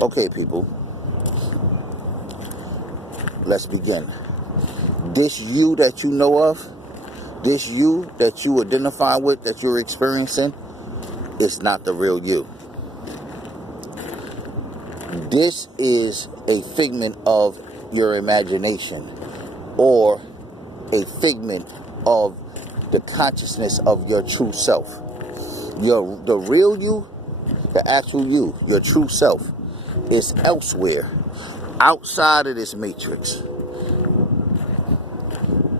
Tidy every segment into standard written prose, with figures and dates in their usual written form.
Okay, people. Let's begin. This you that you know of, this you that you identify with, that you're experiencing, is not the real you. This is a figment of your imagination, or a figment of the consciousness of your true self. The real you, the actual you, your true self, is elsewhere, outside of this matrix.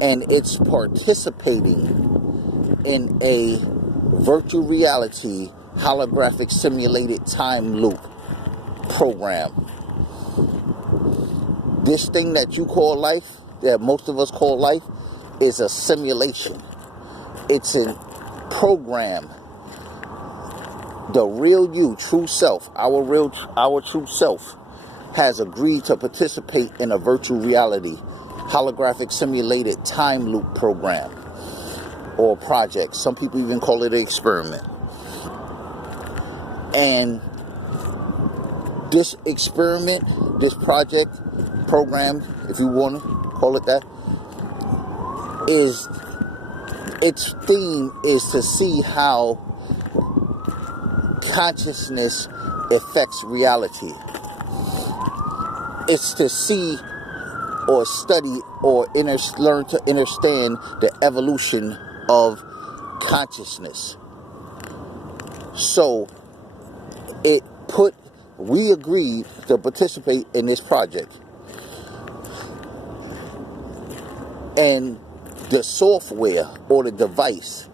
And it's participating in a virtual reality holographic simulated time loop program. This thing that you call life, that most of us call life, is a simulation. It's a program. The real you, true self, our true self, has agreed to participate in a virtual reality holographic simulated time loop program or project. Some people even call it an experiment. And this experiment, this project, program, if you want to call it that, its theme is to see how consciousness affects reality. It's to see or study or learn to understand the evolution of consciousness. So we agreed to participate in this project. And the software or the device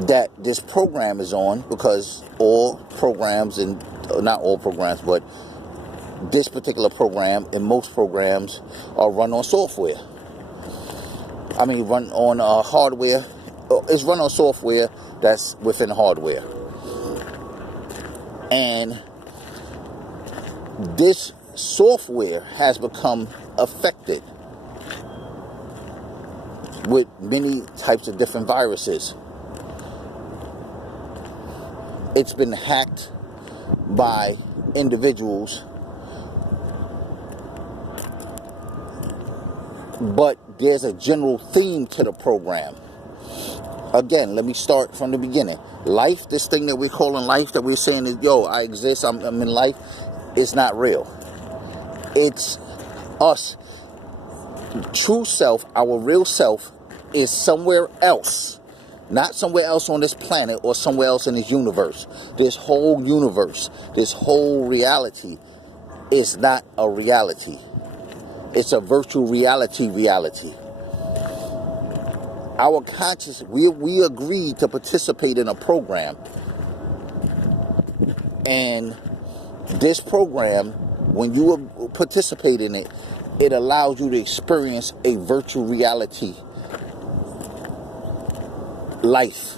that this program is on, because all programs, and not all programs, but this particular program and most programs are run on software. I mean, run on hardware. It's run on software that's within hardware. And this software has become affected with many types of different viruses. It's been hacked by individuals, but there's a general theme to the program. Again, let me start from the beginning. Life, this thing that we're calling life, that we're saying is, yo, I exist, I'm in life, is not real. It's us. True self, our real self, is somewhere else. Not somewhere else on this planet or somewhere else in this universe. This whole universe, this whole reality is not a reality. It's a virtual reality. Our conscious, we agreed to participate in a program. And this program, when you participate in it, it allows you to experience a virtual reality life,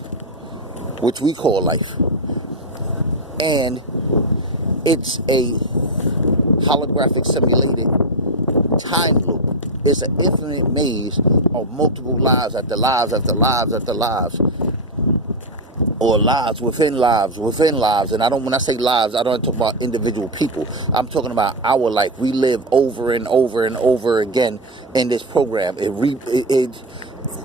which we call life. And it's a holographic simulated time loop. It's an infinite maze of multiple lives after lives after lives after lives, or lives within lives within lives. And when I say lives, I don't talk about individual people. I'm talking about our life. We live over and over and over again in this program.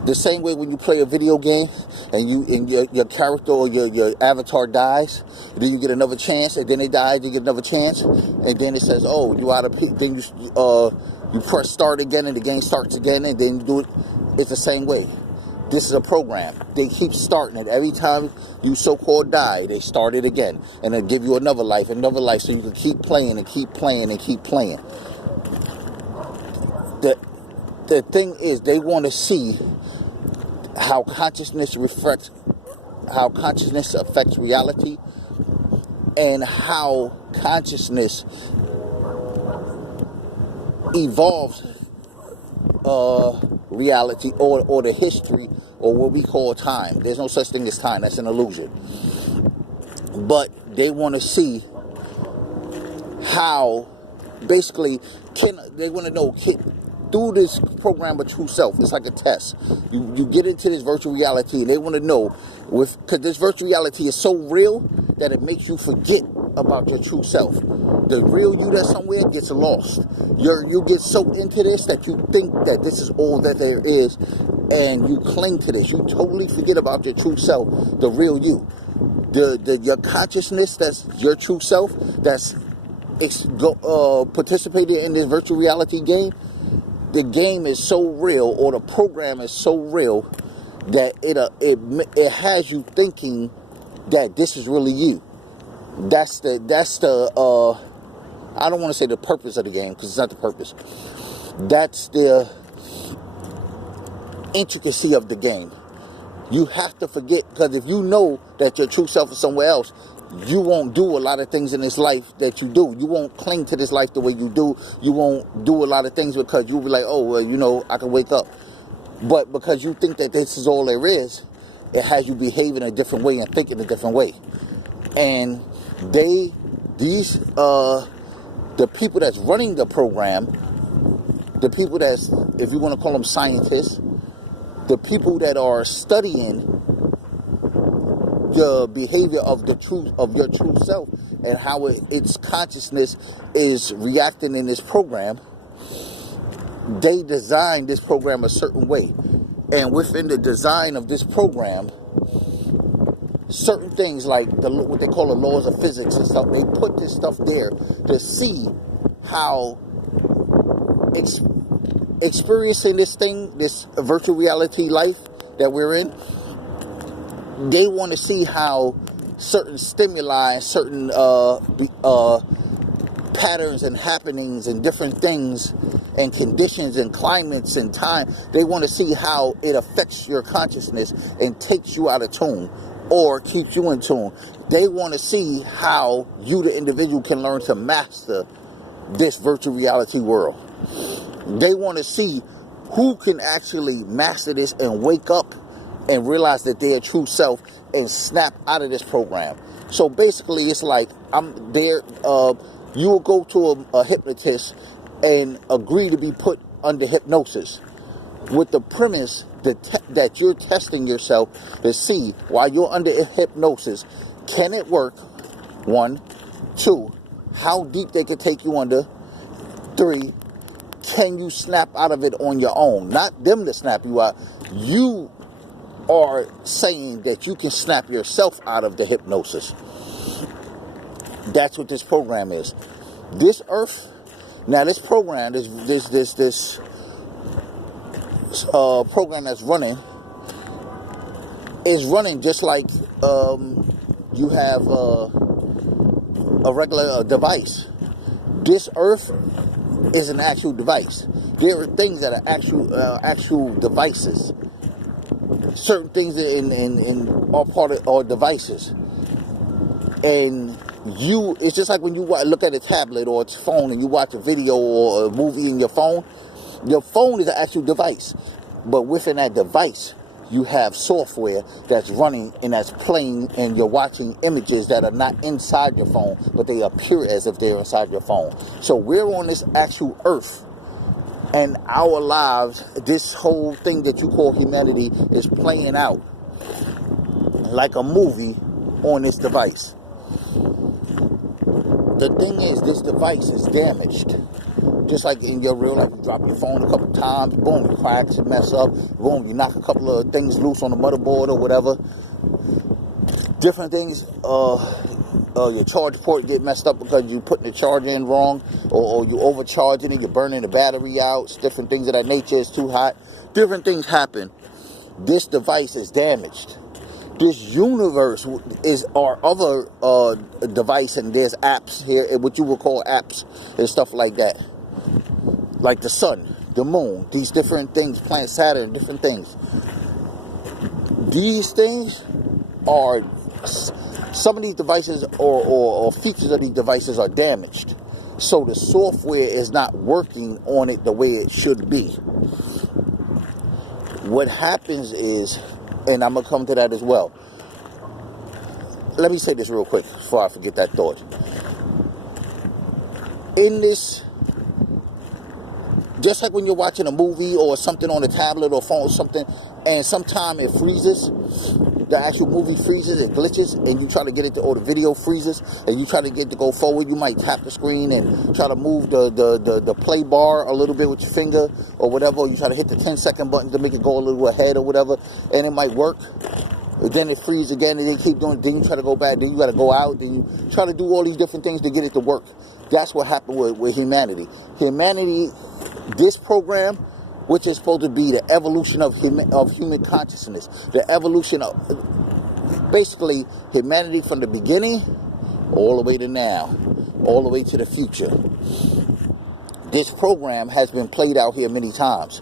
The same way when you play a video game and your character or your avatar dies, then you get another chance, and then they die, you get another chance, and then it says, oh, you out of peak. Then you press start again, and the game starts again, and then you do it. It's the same way. This is a program. They keep starting it. Every time you so-called die, they start it again, and they give you another life, so you can keep playing and keep playing and keep playing. The thing is, they want to see how consciousness affects reality, and how consciousness evolves reality or the history, or what we call time. There's no such thing as time. That's an illusion. But they want to see how, basically, they want to know, through this program of true self. It's like a test. You get into this virtual reality, and they want to know, because this virtual reality is so real that it makes you forget about your true self. The real you that's somewhere gets lost. You get so into this that you think that this is all that there is, and you cling to this. You totally forget about your true self, the real you. Your consciousness, that's your true self, that's participating in this virtual reality game. The game is so real, or the program is so real, that it has you thinking that this is really you. That's the I don't want to say the purpose of the game, because it's not the purpose. That's the intricacy of the game. You have to forget, because if you know that your true self is somewhere else, you won't do a lot of things in this life that you do. You won't cling to this life the way you do. You won't do a lot of things because you'll be like, oh, well, I can wake up. But because you think that this is all there is, it has you behave in a different way and think in a different way. And the people that's running the program, the people that's, if you want to call them scientists, the people that are studying the behavior of your true self and how its consciousness is reacting in this program, they designed this program a certain way. And within the design of this program, certain things like what they call the laws of physics and stuff, they put this stuff there to see how experiencing this virtual reality life that we're in, they want to see how certain stimuli, certain patterns and happenings and different things and conditions and climates and time, they want to see how it affects your consciousness and takes you out of tune or keeps you in tune. They want to see how you, the individual, can learn to master this virtual reality world. They want to see who can actually master this and wake up and realize that they're true self and snap out of this program. So basically, it's like I'm there. You will go to a hypnotist and agree to be put under hypnosis with the premise that you're testing yourself to see, while you're under hypnosis, can it work? 1, 2, how deep they could take you under. 3, can you snap out of it on your own? Not them to snap you out. You are saying that you can snap yourself out of the hypnosis. That's what this program is. This earth, now this program, this program that's running, is running just like you have a regular device. This earth is an actual device. There are things that are actual devices. Certain things in all part of our devices. And it's just like when you look at a tablet or a phone and you watch a video or a movie in your phone is an actual device. But within that device, you have software that's running and that's playing, and you're watching images that are not inside your phone, but they appear as if they're inside your phone. So we're on this actual earth, and our lives, this whole thing that you call humanity, is playing out like a movie on this device. The thing is, this device is damaged. Just like in your real life, you drop your phone a couple times, boom, it cracks, it messes up, boom, you knock a couple of things loose on the motherboard or whatever. Different things, your charge port get messed up because you putting the charger in wrong, or you overcharging it, you're burning the battery out, different things of that nature, it's too hot. Different things happen. This device is damaged. This universe is our other device, and there's apps here, what you would call apps and stuff like that. Like the sun, the moon, these different things, planet Saturn, different things. These things are, some of these devices or features of these devices are damaged. So the software is not working on it the way it should be. What happens is, and I'm going to come to that as well. Let me say this real quick before I forget that thought. In this Just like when you're watching a movie or something on a tablet or phone or something, and sometime it freezes, the actual movie freezes, it glitches, and you try to get it to, or the video freezes, and you try to get it to go forward, you might tap the screen and try to move the play bar a little bit with your finger or whatever, or you try to hit the 10-second button to make it go a little ahead or whatever, and it might work. Then it freezes again, and they keep doing it. Then you try to go back, then you got to go out, then you try to do all these different things to get it to work. That's what happened with humanity. Humanity, this program, which is supposed to be the evolution of human consciousness, the evolution of basically humanity from the beginning all the way to now, all the way to the future. This program has been played out here many times.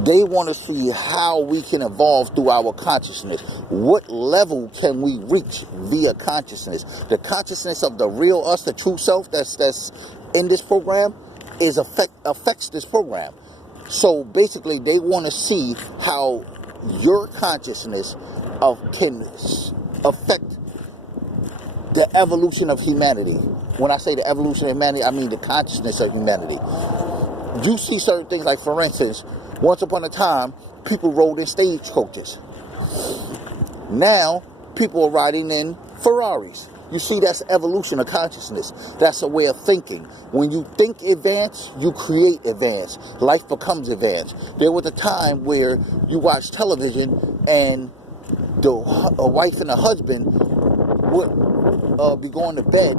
They want to see how we can evolve through our consciousness. What level can we reach via consciousness? The consciousness of the real us, the true self that's in this program, affects this program. So basically, they want to see how your consciousness can affect the evolution of humanity. When I say the evolution of humanity, I mean the consciousness of humanity. You see certain things, like for instance, once upon a time, people rode in stagecoaches. Now, people are riding in Ferraris. You see, that's evolution of consciousness. That's a way of thinking. When you think advanced, you create advance. Life becomes advanced. There was a time where you watch television and a wife and a husband would be going to bed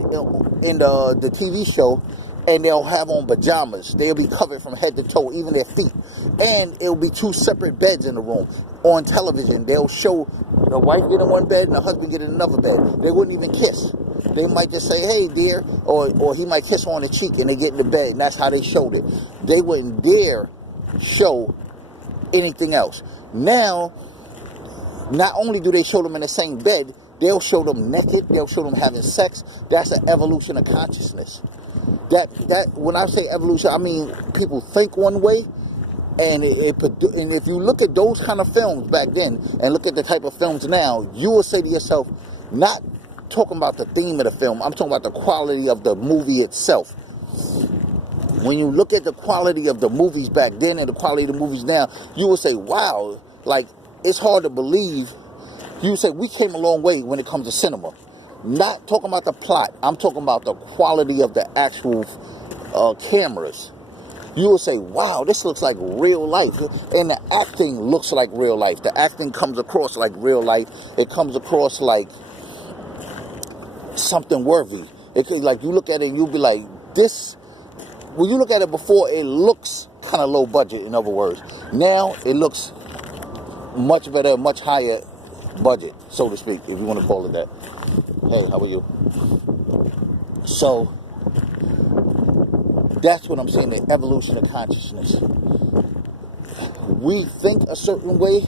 in the TV show, and they'll have on pajamas. They'll be covered from head to toe, even their feet. And it'll be two separate beds in the room. On television, they'll show the wife get in one bed and the husband get in another bed. They wouldn't even kiss. They might just say, hey, dear, or he might kiss her on the cheek, and they get in the bed, and that's how they showed it. They wouldn't dare show anything else. Now, not only do they show them in the same bed, they'll show them naked, they'll show them having sex. That's an evolution of consciousness. That when I say evolution, I mean people think one way, and if you look at those kind of films back then and look at the type of films now, you will say to yourself, not talking about the theme of the film, I'm talking about the quality of the movie itself. When you look at the quality of the movies back then and the quality of the movies now, you will say, wow, like, it's hard to believe. You say we came a long way when it comes to cinema. Not talking about the plot. I'm talking about the quality of the actual cameras. You will say, wow, this looks like real life. And the acting looks like real life. The acting comes across like real life. It comes across like something worthy. It could, like, you look at it and you'll be like, this. When you look at it before, it looks kind of low budget, in other words. Now, it looks much better, much higher budget, so to speak, if you want to call it that. Hey, how are you? So, that's what I'm saying, the evolution of consciousness. We think a certain way,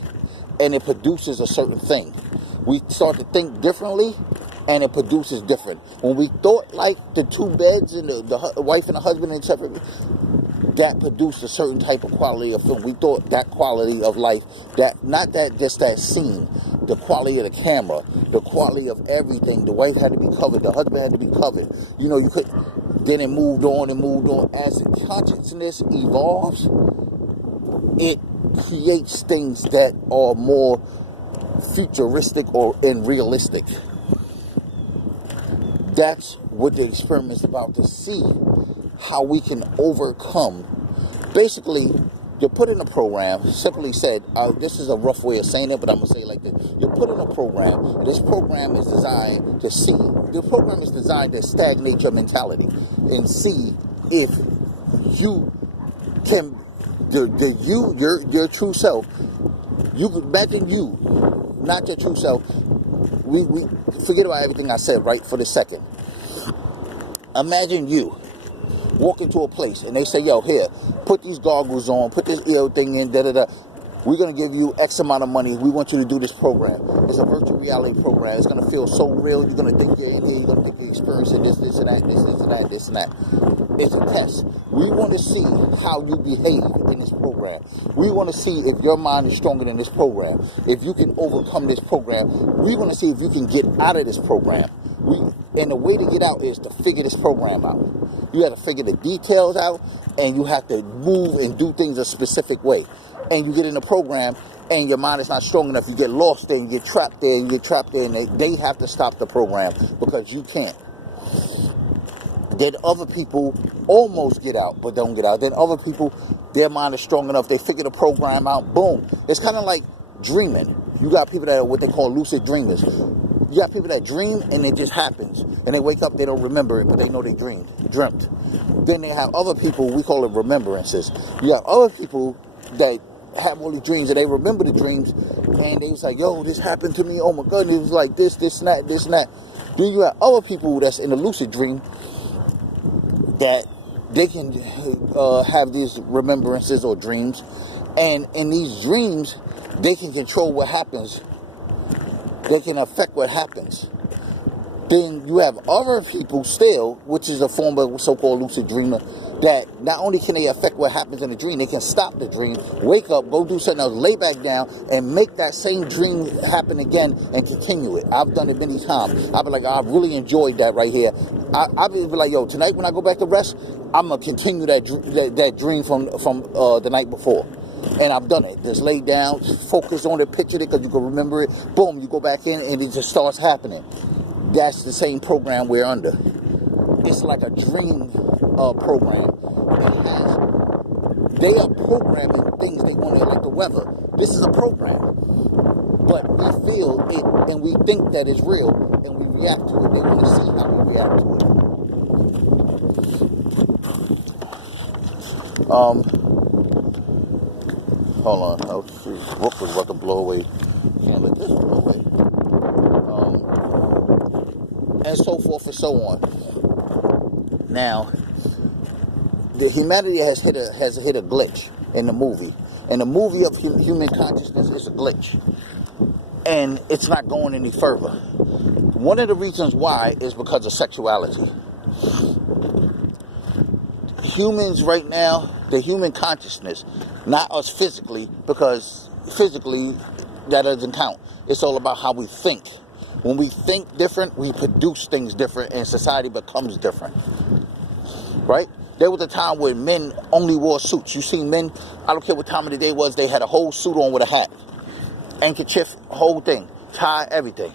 and it produces a certain thing. We start to think differently, and it produces different. When we thought like the two beds and the wife and the husband and separate, that produced a certain type of quality of film. We thought that quality of life, that not that just that scene, the quality of the camera, the quality of everything. The wife had to be covered, the husband had to be covered. You know, you could. Then it moved on and moved on. As consciousness evolves, it creates things that are more futuristic and realistic. That's what the experiment is about, to see how we can overcome. Basically, you're put in a program, simply said, this is a rough way of saying it, but I'm going to say it like this. You're put in a program, and this program is designed to see, the program is designed to stagnate your mentality and see if you can, your true self, you could imagine you, not your true self. We forget about everything I said right for this second. Imagine you walk into a place and they say, yo, here, put these goggles on, put this ear thing in, da-da-da. We're going to give you X amount of money. We want you to do this program. It's a virtual reality program. It's going to feel so real. You're going to think you're in here. You're going to think you're experiencing this and that, this and that, this and that. It's a test. We want to see how you behave in this program. We want to see if your mind is stronger than this program. If you can overcome this program. We want to see if you can get out of this program. And the way to get out is to figure this program out. You have to figure the details out. and you have to move and do things a specific way. And you get in the program, and your mind is not strong enough. You get lost there, and you get trapped there, and they have to stop the program because you can't. Then other people almost get out, but don't get out. Then other people, their mind is strong enough. They figure the program out. Boom. It's kind of like dreaming. You got people that are what they call lucid dreamers. You got people that dream, and it just happens. And they wake up, they don't remember it, but they know they dreamt. Then they have other people, we call it remembrances. You have other people that have all these dreams, and they remember the dreams, and they was like, yo, this happened to me. Oh, my God. It was like this, and that. Then you have other people that's in a lucid dream that they can have these remembrances or dreams, and in these dreams they can control what happens. They can affect what happens. Then you have other people still, which is a form of so-called lucid dreamer, that not only can they affect what happens in the dream, they can stop the dream, wake up, go do something else, lay back down, and make that same dream happen again and continue it. I've done it many times. I've been like, I've really enjoyed that right here. I've been like, yo, tonight when I go back to rest, I'm going to continue that dream from the night before. And I've done it. Just lay down, focus on it, picture it, because you can remember it. Boom, you go back in, and it just starts happening. That's the same program we're under. It's like a dream program. They are programming things they want, like the weather. This is a program. But we feel it, and we think that it's real, and we react to it. They want to see how we react to it. Hold on. Roof was about to blow away. Can't let this blow away. And so forth and so on. Now, the humanity has hit a glitch in the movie. And the movie of human consciousness is a glitch. And it's not going any further. One of the reasons why is because of sexuality. Humans right now, the human consciousness, not us physically, because physically that doesn't count. It's all about how we think. When we think different, we produce things different, and society becomes different. Right? There was a time when men only wore suits. You see men, I don't care what time of the day it was, they had a whole suit on with a hat. Handkerchief, whole thing. Tie, everything.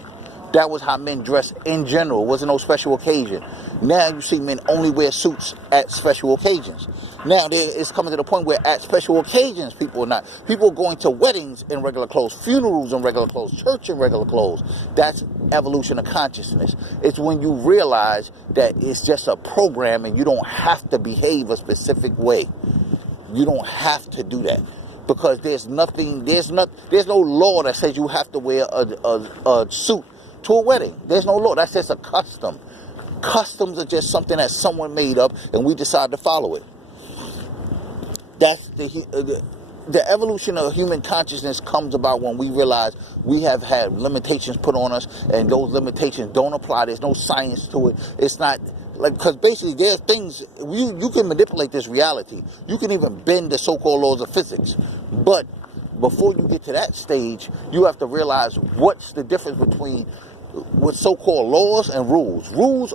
That was how men dressed in general. It wasn't no special occasion. Now you see men only wear suits at special occasions. Now it's coming to the point where at special occasions people are not. People are going to weddings in regular clothes, funerals in regular clothes, church in regular clothes. That's evolution of consciousness. It's when you realize that it's just a program and you don't have to behave a specific way. You don't have to do that. Because there's no law that says you have to wear a suit to a wedding. There's no law. That's just a custom. Customs are just something that someone made up, and we decide to follow it. That's the evolution of human consciousness comes about when we realize we have had limitations put on us, and those limitations don't apply. There's no science to it. It's not like, because basically there's things you can manipulate this reality. You can even bend the so-called laws of physics, but before you get to that stage, you have to realize what's the difference between with so-called laws and rules. Rules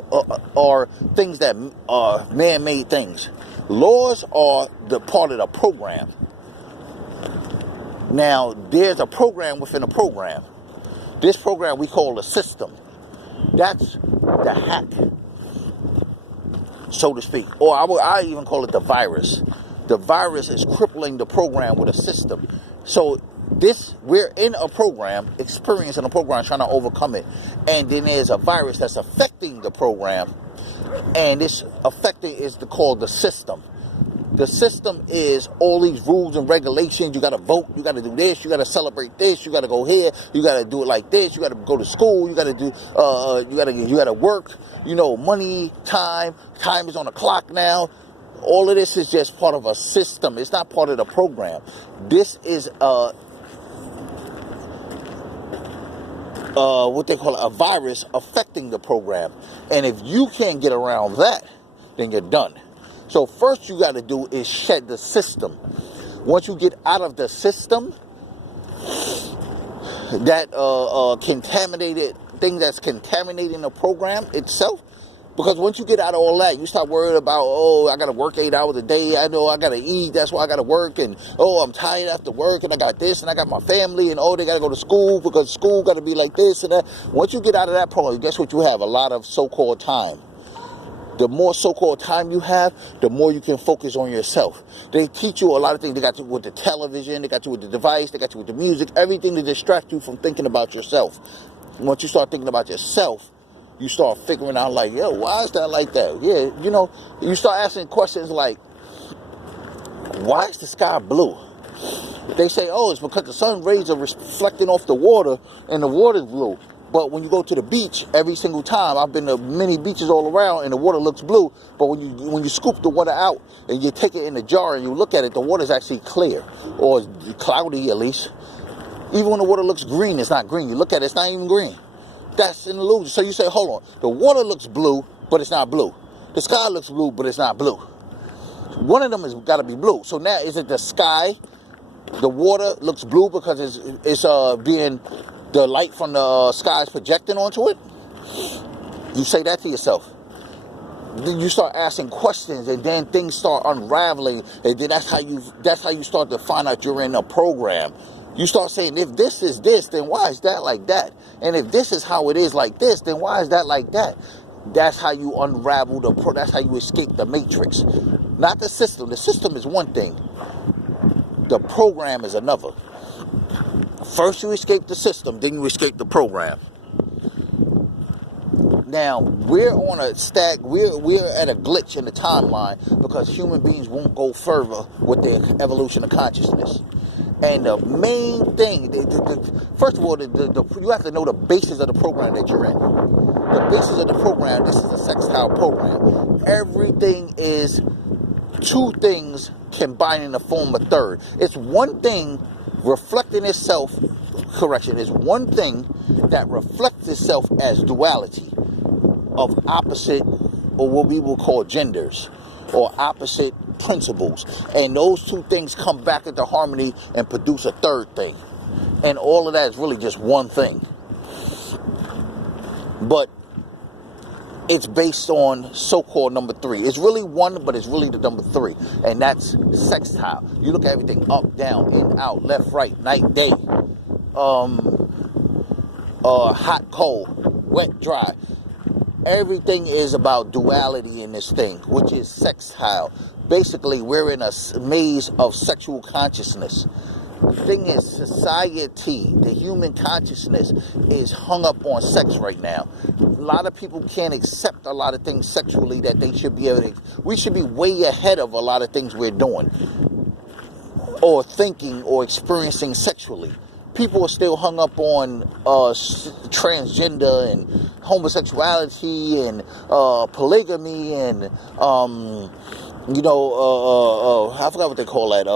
are things that are man-made things. Laws are the part of the program. Now, there's a program within a program. This program we call the system. That's the hack, so to speak. Or I even call it the virus. The virus is crippling the program with a system. So we're in a program, experiencing a program, trying to overcome it. And then there's a virus that's affecting the program. And this affecting is called the system. The system is all these rules and regulations. You got to vote. You got to do this. You got to celebrate this. You got to go here. You got to do it like this. You got to go to school. You got to do. You got to work. You know, money, time. Time is on the clock now. All of this is just part of a system. It's not part of the program. This is what they call a virus affecting the program. And if you can't get around that, then you're done. So first you got to do is shed the system. Once you get out of the system, that contaminated thing that's contaminating the program itself, Because once you get out of all that, you start worrying about, oh, I got to work 8 hours a day. I know I got to eat. That's why I got to work. And, oh, I'm tired after work. And I got this. And I got my family. And, oh, they got to go to school because school got to be like this and that. Once you get out of that problem, guess what you have? A lot of so-called time. The more so-called time you have, the more you can focus on yourself. They teach you a lot of things. They got you with the television. They got you with the device. They got you with the music. Everything to distract you from thinking about yourself. Once you start thinking about yourself, you start figuring out like, yo, why is that like that? Yeah, you know, you start asking questions like, why is the sky blue? They say, oh, it's because the sun rays are reflecting off the water and the water's blue. But when you go to the beach, every single time, I've been to many beaches all around and the water looks blue. But when you scoop the water out and you take it in a jar and you look at it, the water's actually clear or cloudy at least. Even when the water looks green, it's not green. You look at it, it's not even green. That's an illusion. So you say, hold on. The water looks blue, but it's not blue. The sky looks blue, but it's not blue. One of them has got to be blue. So now, is it the sky? The water looks blue because it's being the light from the sky is projecting onto it? You say that to yourself. Then you start asking questions, and then things start unraveling, and then that's how you start to find out you're in a program. You start saying, if this is this, then why is that like that? And if this is how it is like this, then why is that like that? That's how you unravel that's how you escape the matrix. Not the system. The system is one thing. The program is another. First you escape the system, then you escape the program. Now, we're at a glitch in the timeline because human beings won't go further with their evolution of consciousness. And the main thing, first of all, you have to know the basis of the program that you're in. The basis of the program, this is a sextile program. Everything is two things combined in the form of third. It's one thing reflecting itself, it's one thing that reflects itself as duality of opposite, or what we will call genders, or opposite principles, and those two things come back into harmony and produce a third thing, and all of that is really just one thing, but it's based on so-called number 3. It's really one, but it's really the number 3, and that's sextile. You look at everything up, down, in, out, left, right, night, day, hot, cold, wet, dry. Everything is about duality in this thing, which is sextile. Basically, we're in a maze of sexual consciousness. The thing is, society, the human consciousness is hung up on sex right now. A lot of people can't accept a lot of things sexually that they should be able to. We should be way ahead of a lot of things we're doing or thinking or experiencing sexually. People are still hung up on transgender and homosexuality and polygamy and, I forgot what they call that,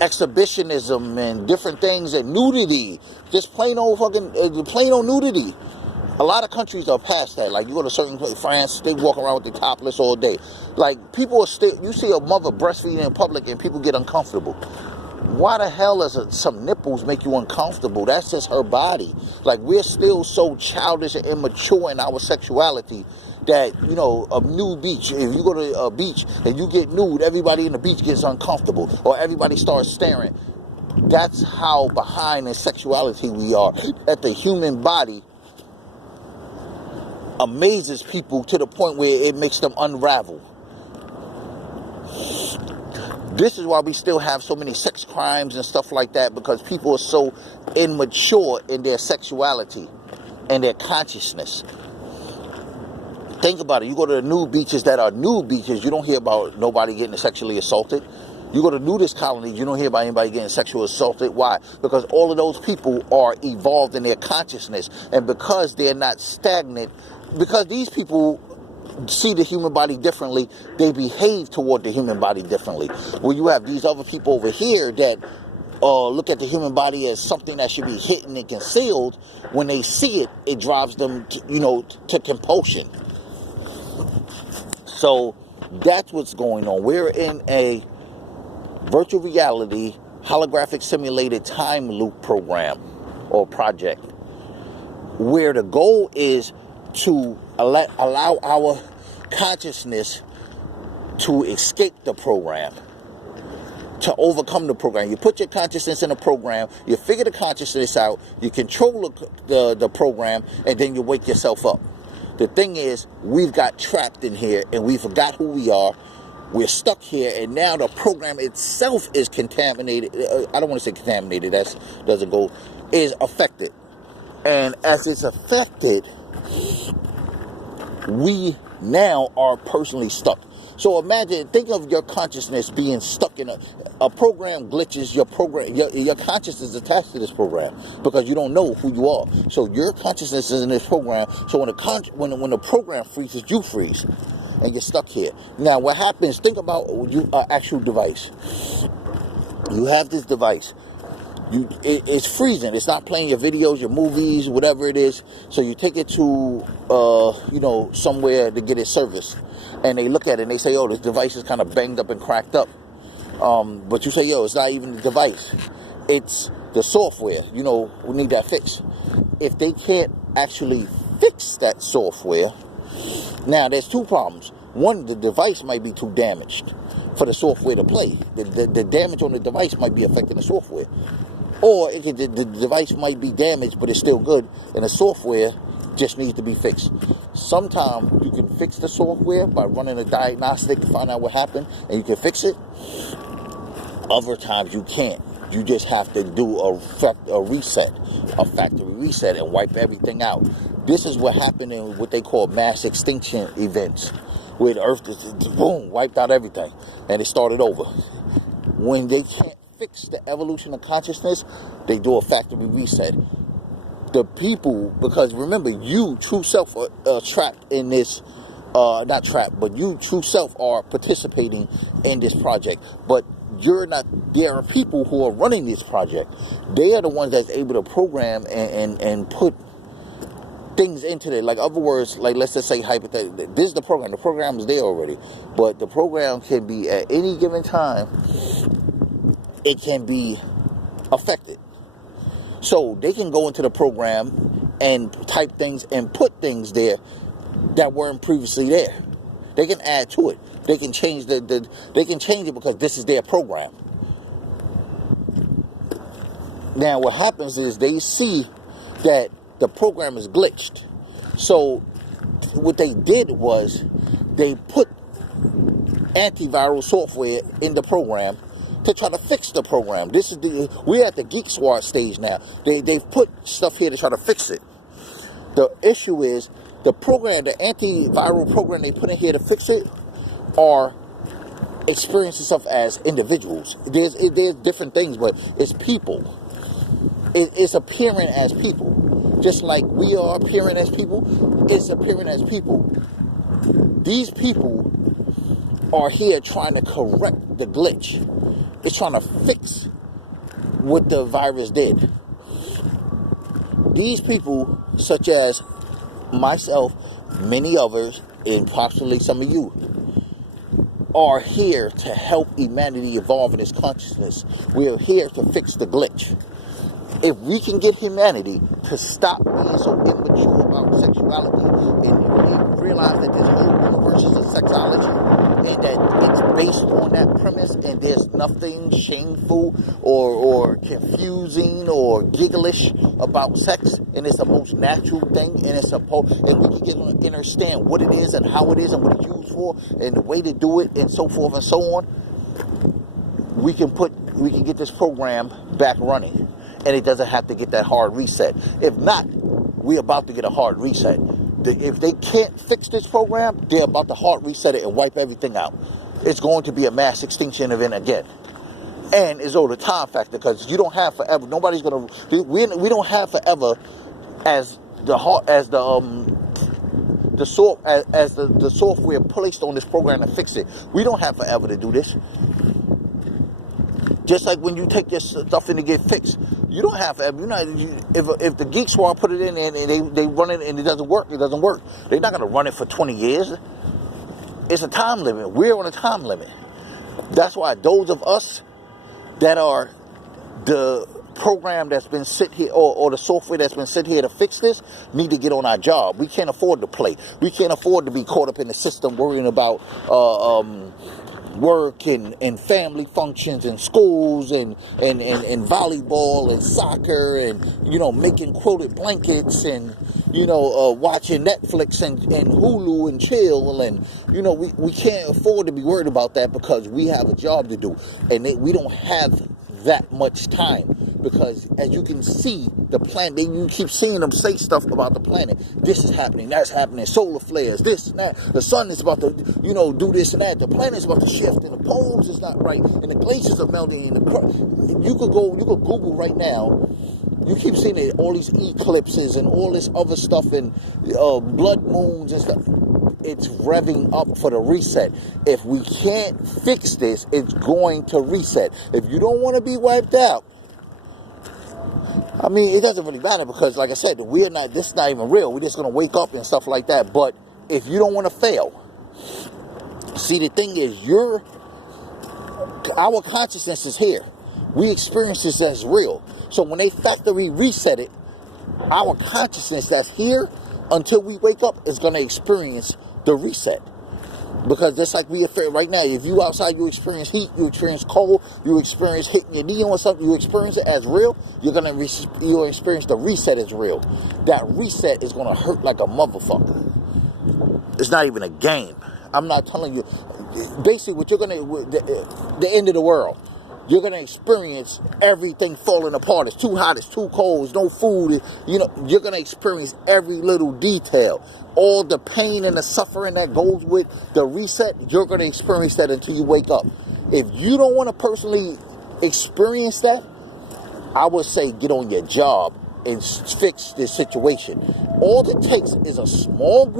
exhibitionism and different things and nudity. Just plain old nudity. A lot of countries are past that. Like, you go to certain places, France, they walk around with the topless all day. Like, people are still, you see a mother breastfeeding in public and people get uncomfortable. Why the hell does some nipples make you uncomfortable? That's just her body. Like, we're still so childish and immature in our sexuality that, a nude beach, if you go to a beach and you get nude, everybody in the beach gets uncomfortable or everybody starts staring. That's how behind in sexuality we are. That the human body amazes people to the point where it makes them unravel. This is why we still have so many sex crimes and stuff like that, because people are so immature in their sexuality and their consciousness. Think about it. You go to the nude beaches that are nude beaches, you don't hear about nobody getting sexually assaulted. You go to nudist colonies, you don't hear about anybody getting sexually assaulted. Why? Because all of those people are evolved in their consciousness, and because they're not stagnant, because these people see the human body differently, they behave toward the human body differently. Where you have these other people over here that look at the human body as something that should be hidden and concealed. When they see it, it drives them to compulsion. So that's what's going on. We're in a virtual reality holographic simulated time loop program or project, where the goal is to allow our consciousness to escape the program, to overcome the program. You put your consciousness in a program, you figure the consciousness out, you control the program, and then you wake yourself up. The thing is, we've got trapped in here, and we forgot who we are. We're stuck here, and now the program itself is contaminated. I don't want to say contaminated, that doesn't go, is affected. And as it's affected, we now are personally stuck. So imagine, think of your consciousness being stuck in a program glitches, your consciousness is attached to this program because you don't know who you are. So your consciousness is in this program. So when the program freezes, you freeze and you're stuck here. Now what happens, think about an actual device. You have this device. It's freezing. It's not playing your videos, your movies, whatever it is. So you take it to, somewhere to get it serviced. And they look at it and they say, oh, this device is kind of banged up and cracked up. But you say, yo, it's not even the device. It's the software. We need that fixed. If they can't actually fix that software, now there's two problems. One, the device might be too damaged for the software to play. The damage on the device might be affecting the software. Or the device might be damaged, but it's still good, and the software just needs to be fixed. Sometimes you can fix the software by running a diagnostic to find out what happened, and you can fix it. Other times you can't. You just have to do a factory reset, and wipe everything out. This is what happened in what they call mass extinction events, where the earth just, boom, wiped out everything, and it started over. When they can't fix the evolution of consciousness, they do a factory reset. The people, because remember, you, true self, are trapped in this, not trapped, but you, true self, are participating in this project. But you're not, there are people who are running this project. They are the ones that's able to program and put things into it. Like, other words, like, let's just say hypothetically, this is the program. The program is there already. But the program can be, at any given time, it can be affected. So they can go into the program and type things and put things there that weren't previously there. They can add to it. They can change they can change it because this is their program. Now what happens is they see that the program is glitched. So what they did was they put antiviral software in the program to try to fix the program. We're at the Geek Squad stage now. They've put stuff here to try to fix it. The issue is the program, the antiviral program they put in here to fix it, are experiencing stuff as individuals. There's different things, but it's people. It's appearing as people. Just like we are appearing as people, it's appearing as people. These people are here trying to correct the glitch. It's trying to fix what the virus did. These people, such as myself, many others, and possibly some of you, are here to help humanity evolve in its consciousness. We are here to fix the glitch. If we can get humanity to stop being so immature about sexuality and realize that this whole universe is a sexology and that it's based on that premise and there's nothing shameful or confusing or gigglish about sex, and it's the most natural thing, and and we can get to understand what it is and how it is and what it's used for and the way to do it and so forth and so on, we can get this program back running. And it doesn't have to get that hard reset. If not, we're about to get a hard reset. If they can't fix this program, they're about to hard reset it and wipe everything out. It's going to be a mass extinction event again. And it's over the time factor, because you don't have forever. Nobody's gonna. We don't have forever as the software placed on this program to fix it. We don't have forever to do this. Just like when you take your stuff in to get fixed, you don't have to. If the Geek Squad put it in and they run it and it doesn't work, it doesn't work. They're not going to run it for 20 years. It's a time limit. We're on a time limit. That's why those of us that are the program that's been sit here, or the software that's been sit here to fix this, need to get on our job. We can't afford to play. We can't afford to be caught up in the system worrying about work and family functions and schools and volleyball and soccer and, you know, making quilted blankets and, you know, watching Netflix and Hulu and chill. And, you know, we can't afford to be worried about that because we have a job to do. And we don't have that much time, because as you can see, the planet, you keep seeing them say stuff about the planet. This is happening, that's happening, solar flares, this and that. The sun is about to, you know, do this and that. The planet is about to shift, and the poles is not right, and the glaciers are melting. And you could Google right now. You keep seeing it, all these eclipses and all this other stuff, and blood moons and stuff. It's revving up for the reset. If we can't fix this, it's going to reset. If you don't want to be wiped out, I mean, it doesn't really matter, because, like I said, this is not even real. We're just going to wake up and stuff like that. But if you don't want to fail, see, the thing is, our consciousness is here. We experience this as real. So when they factory reset it, our consciousness that's here until we wake up is going to experience the reset. Because just like we are right now, if you outside, you experience heat, you experience cold, you experience hitting your knee on something, you experience it as real, you'll experience the reset as real. That reset is going to hurt like a motherfucker. It's not even a game. I'm not telling you. Basically, what you're going to, the end of the world. You're going to experience everything falling apart. It's too hot, it's too cold, there's no food. You know, you're going to experience every little detail. All the pain and the suffering that goes with the reset, you're going to experience that until you wake up. If you don't want to personally experience that, I would say get on your job and fix this situation. All it takes is a small group